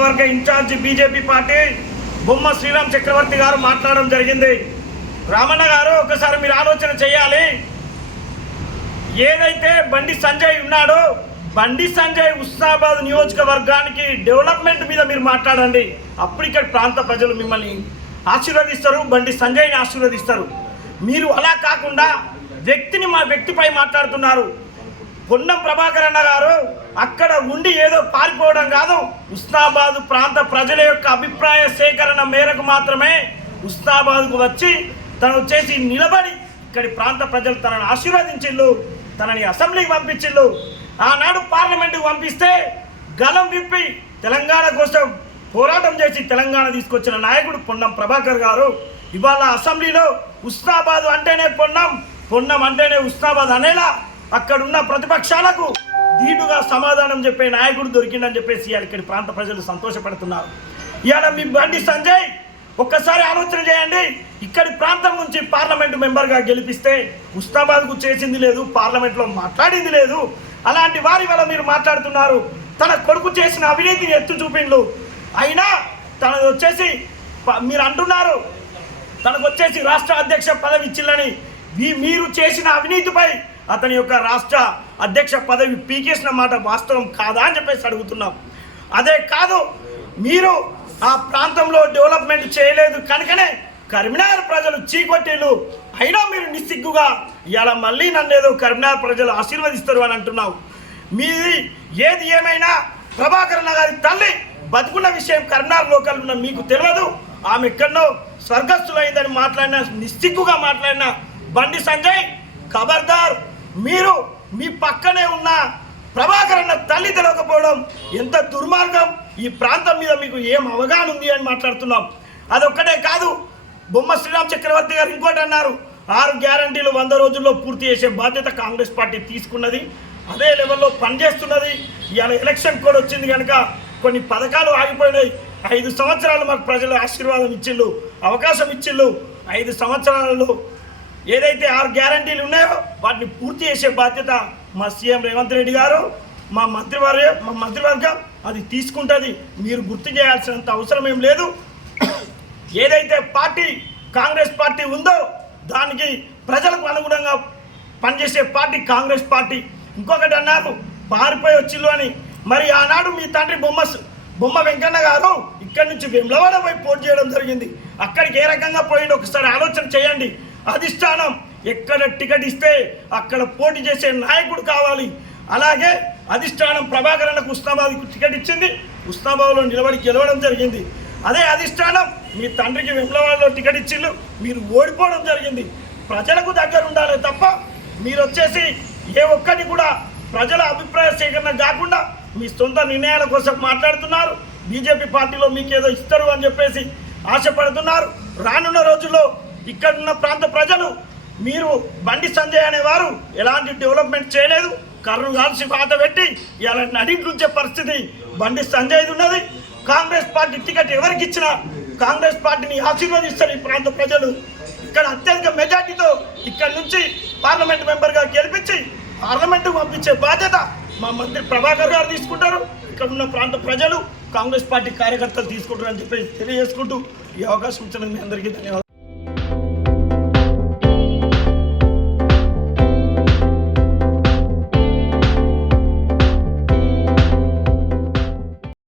నియోజకవర్గ incharge BJP party బొమ్మ శ్రీరామ్ చక్రవర్తి గారు మాట్లాడడం జరిగింది. రామన్న గారు ఒకసారి మీరు ఆలోచన చేయాలి. ఏదైతే బండి సంజయ్ ఉన్నాడో బండి సంజయ్ హుస్నాబాద్ నియోజకవర్గానికి డెవలప్మెంట్ మీద మీరు మాట్లాడండి. అప్పుడు ఇక్కడ ప్రాంత ప్రజలు మిమ్మల్ని ఆశీర్వదిస్తారు, బండి సంజయ్ని ఆశీర్వదిస్తారు. మీరు అలా కాకుండా వ్యక్తిపై మాట్లాడుతున్నారు. పొన్నం ప్రభాకర్ అన్న గారు అక్కడ ఉండి ఏదో పారిపోవడం కాదు, హుస్నాబాద్ ప్రాంత ప్రజల యొక్క అభిప్రాయ సేకరణ మేరకు మాత్రమే హుస్నాబాద్కు వచ్చి తను వచ్చేసి నిలబడి ఇక్కడి ప్రాంత ప్రజలు తనని ఆశీర్వదించిళ్ళు, తనని అసెంబ్లీకి పంపించిళ్ళు. ఆనాడు పార్లమెంటుకు పంపిస్తే గలం విప్పి తెలంగాణ కోసం పోరాటం చేసి తెలంగాణ తీసుకొచ్చిన నాయకుడు పొన్నం ప్రభాకర్ గారు ఇవాళ అసెంబ్లీలో హుస్నాబాద్ అంటేనే పొన్నం అంటేనే హుస్నాబాద్ అనేలా అక్కడున్న ప్రతిపక్షాలకు ధీటుగా సమాధానం చెప్పే నాయకుడు దొరికిందని చెప్పేసి ఇక్కడి ప్రాంత ప్రజలు సంతోషపడుతున్నారు. ఇవాళ మీ బండి సంజయ్ ఒక్కసారి ఆలోచన చేయండి. ఇక్కడి ప్రాంతం నుంచి పార్లమెంటు మెంబర్గా గెలిపిస్తే హుస్నాబాద్కు చేసింది లేదు, పార్లమెంట్లో మాట్లాడింది లేదు. అలాంటి వారి వల్ల మీరు మాట్లాడుతున్నారు. తన కొడుకు చేసిన అవినీతిని ఎత్తు చూపిండ్లు. అయినా తనది వచ్చేసి మీరు అంటున్నారు తనకు వచ్చేసి రాష్ట్ర అధ్యక్ష పదవి ఇచ్చిల్లని. మీరు చేసిన అవినీతిపై అతని యొక్క రాష్ట్ర అధ్యక్ష పదవి పీకేసిన మాట వాస్తవం కాదా అని చెప్పేసి అడుగుతున్నాం. అదే కాదు, మీరు ఆ ప్రాంతంలో డెవలప్మెంట్ చేయలేదు కనుకనే కరీంనగర్ ప్రజలు చీకొట్టిళ్ళు. అయినా మీరు నిస్సిగ్గుగా ఇవాళ మళ్ళీ నన్ను ఏదో కరీంనగర్ ప్రజలు ఆశీర్వదిస్తారు అని అంటున్నావు. మీది ఏది ఏమైనా ప్రభాకర్ గారి తల్లి బతుకున్న విషయం కరీంనగర్ లోకల్ ఉన్న మీకు తెలియదు. ఆమె ఎక్కడో స్వర్గస్థులైందని మాట్లాడిన నిస్సిగ్గుగా మాట్లాడిన బండి సంజయ్ ఖబర్దార్. మీరు మీ పక్కనే ఉన్న ప్రభాకర్ అన్న తల్లి తెలియకపోవడం ఎంత దుర్మార్గం. ఈ ప్రాంతం మీద మీకు ఏం అవగాహన ఉంది అని మాట్లాడుతున్నాం. అదొక్కటే కాదు, బొమ్మ శ్రీరామ్ చక్రవర్తి గారు ఇంకోటి అన్నారు, 6 గ్యారంటీలు 100 రోజుల్లో పూర్తి చేసే బాధ్యత కాంగ్రెస్ పార్టీ తీసుకున్నది, అదే లెవెల్లో పనిచేస్తున్నది. ఇవాళ ఎలక్షన్ కోడ్ వచ్చింది కనుక కొన్ని పథకాలు ఆగిపోయినాయి. 5 సంవత్సరాలు మాకు ప్రజలు ఆశీర్వాదం ఇచ్చిళ్ళు, అవకాశం ఇచ్చిళ్ళు. 5 సంవత్సరాలలో ఏదైతే 6 గ్యారంటీలు ఉన్నాయో వాటిని పూర్తి చేసే బాధ్యత మా సీఎం రేవంత్ రెడ్డి గారు, మా మంత్రివర్గం అది తీసుకుంటుంది. మీరు గుర్తు చేయాల్సినంత అవసరం ఏం లేదు. ఏదైతే పార్టీ కాంగ్రెస్ పార్టీ ఉందో దానికి ప్రజలకు అనుగుణంగా పనిచేసే పార్టీ కాంగ్రెస్ పార్టీ. ఇంకొకటి అన్నారు పారిపోయి వచ్చిళ్ళు అని. మరి ఆనాడు మీ తండ్రి బొమ్మ వెంకన్న గారు ఇక్కడి నుంచి వేములవాడ పోయి పోటీ చేయడం జరిగింది. అక్కడికి ఏ రకంగా పోయింది ఒకసారి ఆలోచన చేయండి. అధిష్టానం ఎక్కడ టికెట్ ఇస్తే అక్కడ పోటీ చేసే నాయకుడు కావాలి. అలాగే అధిష్టానం ప్రభాకర్ అన్నకు హుస్నాబాద్కు టికెట్ ఇచ్చింది, హుస్నాబాద్లో నిలబడి గెలవడం జరిగింది. అదే అధిష్టానం మీ తండ్రికి వేములవాడలో టికెట్ ఇచ్చిండు, మీరు ఓడిపోవడం జరిగింది. ప్రజలకు దగ్గర ఉండాలి తప్ప మీరు వచ్చేసి ఏ ఒక్కటి కూడా ప్రజల అభిప్రాయ సేకరణ కాకుండా మీ సొంత నిర్ణయాల కోసం మాట్లాడుతున్నారు. బీజేపీ పార్టీలో మీకు ఏదో ఇస్తారు అని చెప్పేసి ఆశపడుతున్నారు. రానున్న రోజుల్లో ఇక్కడున్న ప్రాంత ప్రజలు మీరు బండి సంజయ్ అనేవారు ఎలాంటి డెవలప్మెంట్ చేయలేదు, కర్రు కాల్చి బాధ పెట్టి ఇలా నడించే పరిస్థితి బండి సంజయ్ది ఉన్నది. కాంగ్రెస్ పార్టీ టికెట్ ఎవరికి ఇచ్చినా కాంగ్రెస్ పార్టీని ఆశీర్వదిస్తారు ఈ ప్రాంత ప్రజలు. ఇక్కడ అత్యధిక మెజార్టీతో ఇక్కడ నుంచి పార్లమెంట్ మెంబర్గా గెలిపించి పార్లమెంటుకు పంపించే బాధ్యత మా మంత్రి ప్రభాకర్ గారు తీసుకుంటారు. ఇక్కడ ఉన్న ప్రాంత ప్రజలు కాంగ్రెస్ పార్టీ కార్యకర్తలు తీసుకుంటారని చెప్పి తెలియజేసుకుంటూ ఈ అవకాశం ఇచ్చిన మీ అందరికీ ధన్యవాదాలు.